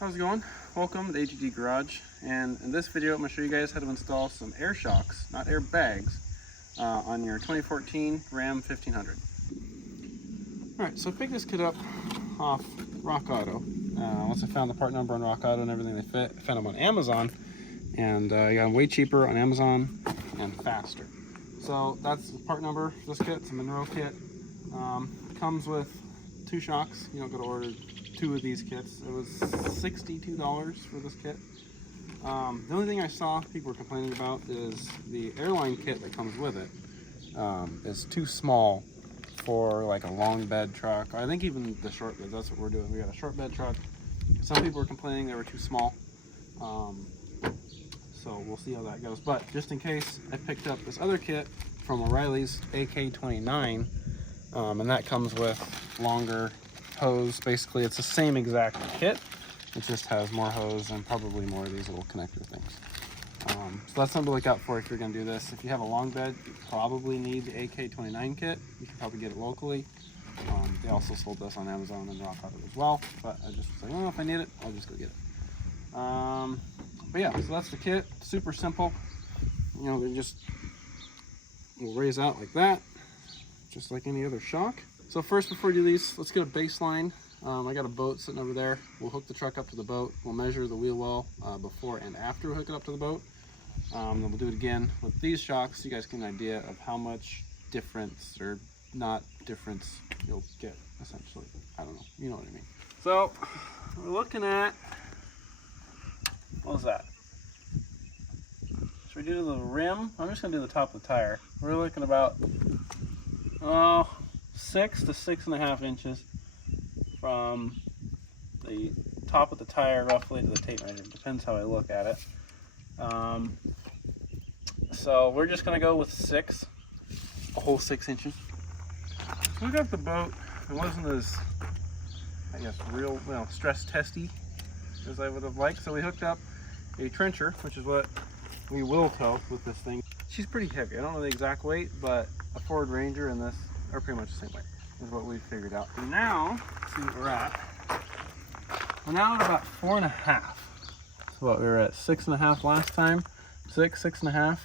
How's it going? Welcome to AGD Garage, and in this video I'm going to show you guys how to install some air shocks, not air bags, on your 2014 Ram 1500. Alright, so I picked this kit up off Rock Auto. Once I found the part number on Rock Auto and everything they fit, I found them on Amazon, and I got them way cheaper on Amazon and faster. So that's the part number for this kit. It's a Monroe kit. Comes with 2 shocks. You don't got to order 2 of these kits. It was $62 for this kit. The only thing I saw people were complaining about is the airline kit that comes with it is too small for like a long bed truck. I think even the short beds, that's what we're doing. We got a short bed truck. Some people were complaining they were too small. So we'll see how that goes. But just in case, I picked up this other kit from O'Reilly's AK-29, and that comes with longer hose. Basically, it's the same exact kit. It just has more hose and probably more of these little connector things. So that's something to look out for if you're going to do this. If you have a long bed, you probably need the AK-29 kit. You can probably get it locally. They also sold this on Amazon and Rock Auto as well. But I just was like, well, if I need it, I'll just go get it. But yeah, so that's the kit. Super simple. You know, they just will raise out like that, just like any other shock. So first, before we do these, let's get a baseline. I got a boat sitting over there. We'll hook the truck up to the boat. We'll measure the wheel well before and after we hook it up to the boat. Then we'll do it again with these shocks so you guys get an idea of how much difference or not difference you'll get, essentially. I don't know, you know what I mean. So we're looking at, what was that? Should we do the rim? I'm just gonna do the top of the tire. We're looking about 6 to 6.5 inches from the top of the tire roughly to the tape measure. Depends how I look at it. So we're just gonna go with 6, a whole 6 inches. So we got the boat. It wasn't as, I guess, real, well, stress testy as I would have liked. So we hooked up a trencher, which is what we will tow with this thing. She's pretty heavy. I don't know the exact weight, but a Ford Ranger and this are pretty much the same weight, is what we've figured out. And now, let's see what we're at. We're now at about 4.5. So what, we were at 6.5 last time. 6.5.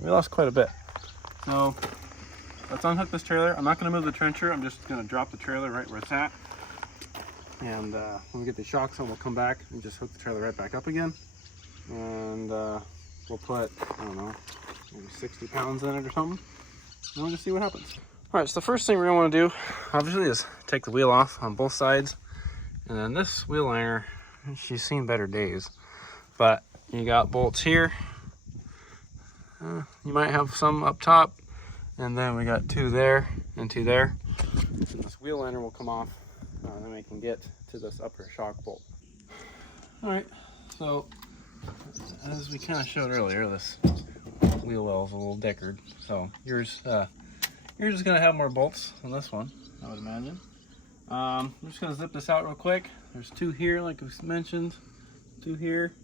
We lost quite a bit. So let's unhook this trailer. I'm not going to move the trencher. I'm just going to drop the trailer right where it's at. And when we get the shocks on, we'll come back and just hook the trailer right back up again. And we'll put, I don't know, maybe 60 pounds in it or something. And we'll just see what happens. All right, so the first thing we're going to want to do, obviously, is take the wheel off on both sides. And then this wheel liner, she's seen better days. But you got bolts here. You might have some up top. And then we got 2 there and 2 there. And this wheel liner will come off. Then we can get to this upper shock bolt. All right, so as we kind of showed earlier, this wheel well is a little dickered. So yours is gonna have more bolts than this one, I would imagine. I'm just gonna zip this out real quick. There's 2 here, like we mentioned, 2 here,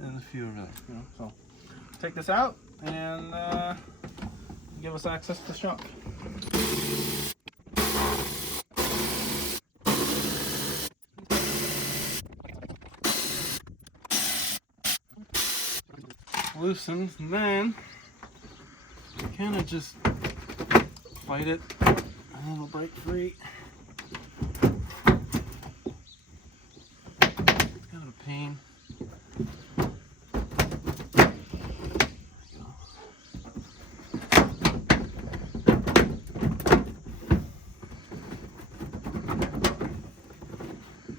and a few over there. You know, so take this out and give us access to the shock. Loosened, and then you kind of just fight it and it'll break free. It's kind of a pain.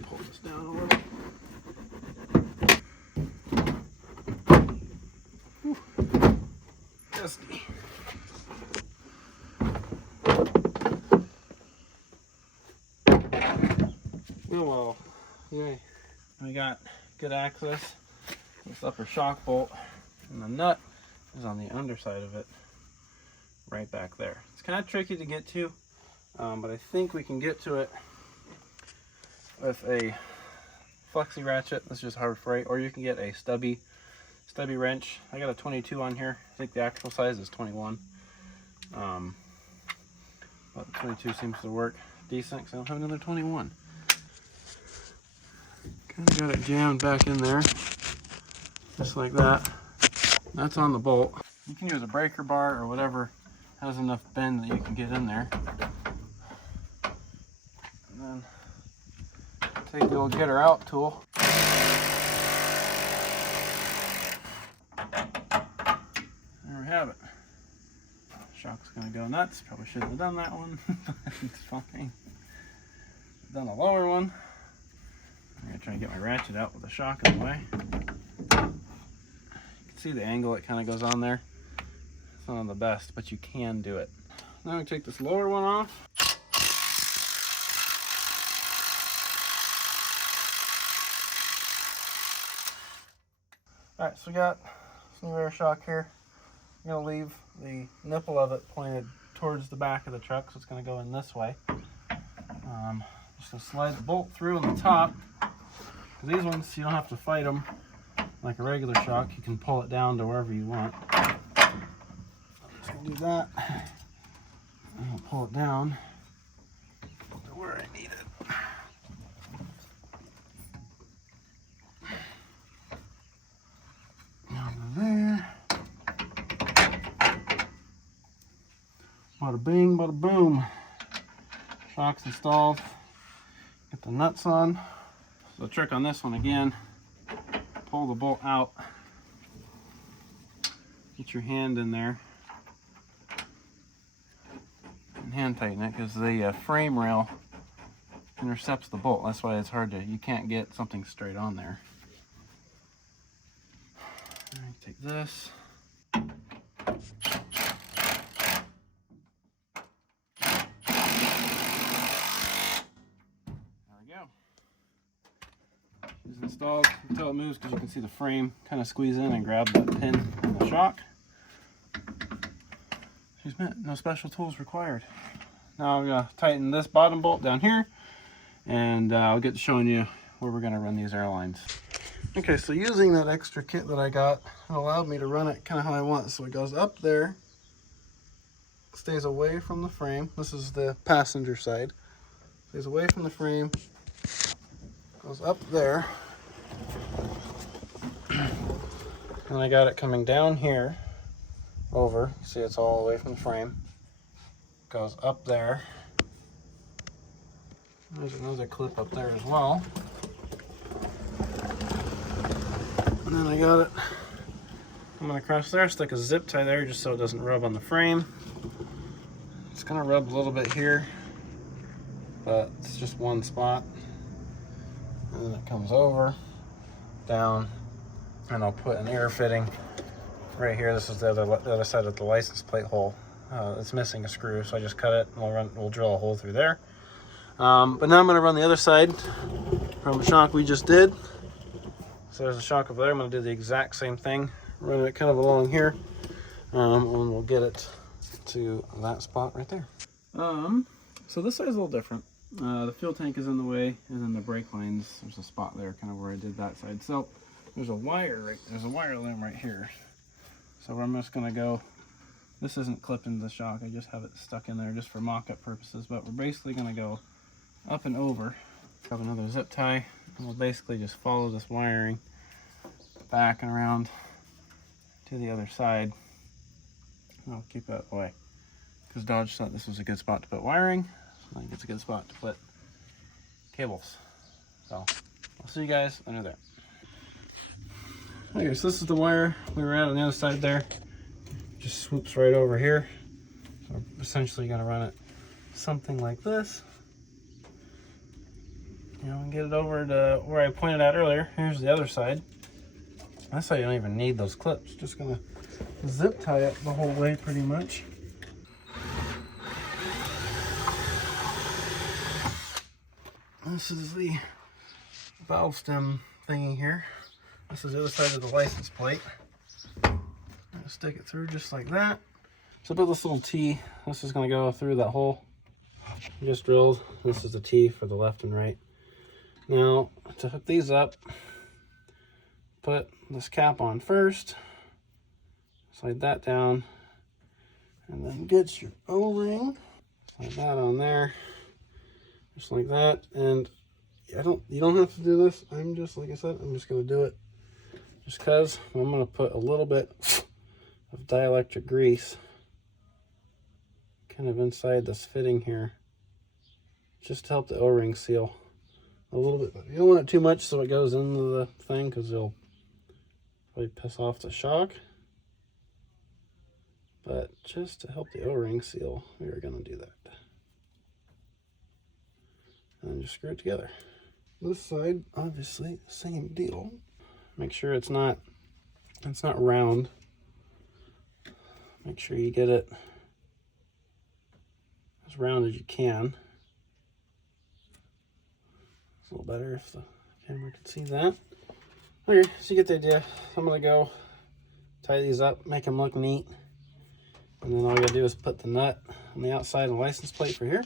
Pull this down a little. Well, yay. We got good access to this upper shock bolt, and the nut is on the underside of it, right back there. It's kind of tricky to get to, but I think we can get to it with a flexi ratchet. That's just Harbor Freight, or you can get a stubby wrench. I got a 22 on here. I think the actual size is 21. But the 22 seems to work decent because I don't have another 21. I got it jammed back in there, just like that. That's on the bolt. You can use a breaker bar or whatever has enough bend that you can get in there. And then take the old get her out tool. There we have it. Shock's gonna go nuts. Probably shouldn't have done that one. It's fine. Done the lower one. I'm gonna try and get my ratchet out with the shock in the way. You can see the angle it kind of goes on there. It's not the best, but you can do it. Now we take this lower one off. Alright, so we got some new air shock here. I'm going to leave the nipple of it pointed towards the back of the truck, so it's going to go in this way. Just to slide the bolt through on the top. These ones, you don't have to fight them like a regular shock. You can pull it down to wherever you want. I'm just going to do that. And I'll pull it down to where I need it. Down to there. Bada bing, bada boom. Shock's installed. Get the nuts on. So the trick on this one again, pull the bolt out. Get your hand in there. And hand tighten it because the frame rail intercepts the bolt. That's why it's hard to, you can't get something straight on there. All right, take this. It's installed until it moves because you can see the frame kind of squeeze in and grab the pin on the shock. She's meant no special tools required. Now I'm going to tighten this bottom bolt down here and I'll get to showing you where we're going to run these airlines. Okay, so using that extra kit that I got, it allowed me to run it kind of how I want. So it goes up there, stays away from the frame. This is the passenger side. Stays away from the frame. Goes up there, and I got it coming down here over. You see it's all away from the frame. Goes up there. There's another clip up there as well. And then I got it coming across there. Stick a zip tie there just so it doesn't rub on the frame. It's gonna rub a little bit here, but it's just one spot. And then it comes over, down, and I'll put an air fitting right here. This is the other side of the license plate hole. It's missing a screw, so I just cut it and we'll drill a hole through there. But now I'm going to run the other side from the shock we just did. So there's a shock over there. I'm going to do the exact same thing, run it kind of along here, and we'll get it to that spot right there. So this side's a little different. The fuel tank is in the way, and then the brake lines, there's a spot there kind of where I did that side. So there's a wire loom right here. So I'm just going to go, this isn't clipped into the shock, I just have it stuck in there just for mock-up purposes, but we're basically going to go up and over. Have another zip tie, and we'll basically just follow this wiring back and around to the other side. And I'll keep that away because Dodge thought this was a good spot to put wiring. I think it's a good spot to put cables. So I'll see you guys under there. Okay, so this is the wire we were at on the other side there. Just swoops right over here. So we're essentially gonna run it something like this. You know, and get it over to where I pointed out earlier. Here's the other side. That's how you don't even need those clips. Just gonna zip tie it the whole way pretty much. This is the valve stem thingy here. This is the other side of the license plate. I'm gonna stick it through just like that. So put this little T. This is gonna go through that hole. I just drilled. This is the T for the left and right. Now to hook these up, put this cap on first. Slide that down, and then get your O-ring. Slide that on there. Just like that, and you don't have to do this. I'm just, like I said, I'm just going to do it just because I'm going to put a little bit of dielectric grease kind of inside this fitting here, just to help the O-ring seal a little bit better. You don't want it too much so it goes into the thing, because it'll probably piss off the shock. But just to help the O-ring seal, we are going to do that. And just screw it together. This side, obviously, same deal. Make sure it's not round. Make sure you get it as round as you can. It's a little better if the camera can see that. Okay, so you get the idea. I'm gonna go tie these up, make them look neat. And then all you gotta do is put the nut on the outside of the license plate for here.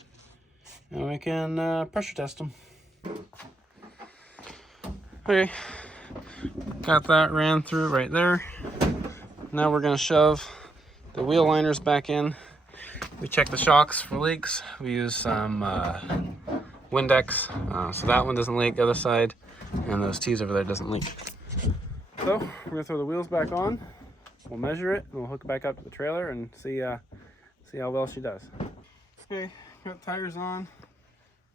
And we can pressure test them. Okay, got that ran through right there. Now we're gonna shove the wheel liners back in. We check the shocks for leaks. We use some Windex, so that one doesn't leak, the other side, and those T's over there doesn't leak. So we're gonna throw the wheels back on. We'll measure it and we'll hook it back up to the trailer and see how well she does. Okay, got tires on.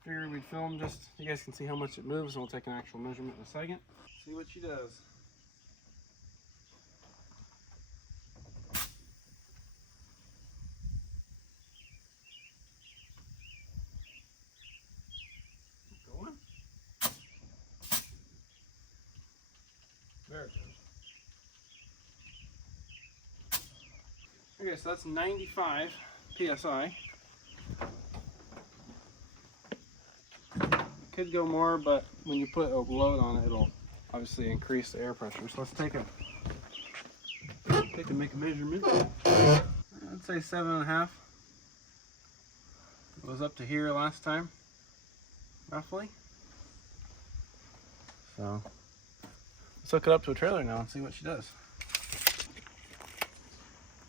Figured we'd film just so you guys can see how much it moves, and we'll take an actual measurement in a second. See what she does. Going. There it goes. Okay, so that's 95 PSI. Could go more, but when you put a load on it, it'll obviously increase the air pressure. So let's take a make a measurement. I'd say 7.5. It was up to here last time, roughly. So let's hook it up to a trailer now and see what she does.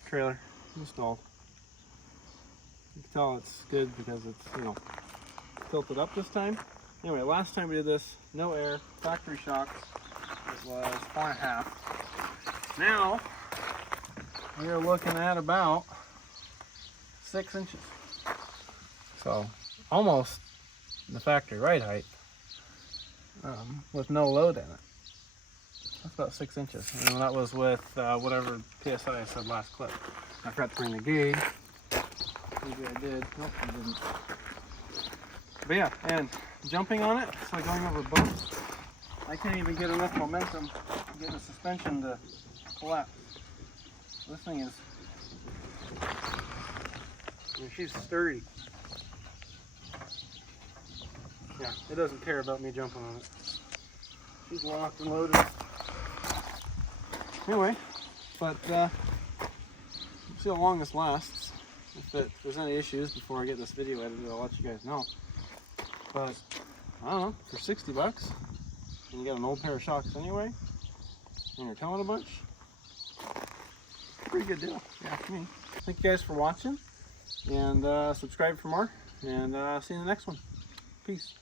Trailer installed. You can tell it's good because it's, you know, tilted up this time. Anyway, last time we did this, no air, factory shocks, it was 4.5. Now, we are looking at about 6 inches. So, almost the factory ride height, with no load in it. That's about 6 inches. And that was with whatever PSI I said last clip. I forgot to bring the gauge. Maybe I did. Nope, I didn't. But yeah, and jumping on it, it's like going over bumps. I can't even get enough momentum to get the suspension to collapse. This thing is, I mean, she's sturdy. Yeah, it doesn't care about me jumping on it. She's locked and loaded. Anyway, but see how long this lasts. If there's any issues before I get this video edited, I'll let you guys know. But I don't know, for 60 bucks, and you got an old pair of shocks anyway, and you're towing a bunch, pretty good deal. Yeah, for me. Thank you guys for watching, and subscribe for more, and see you in the next one. Peace.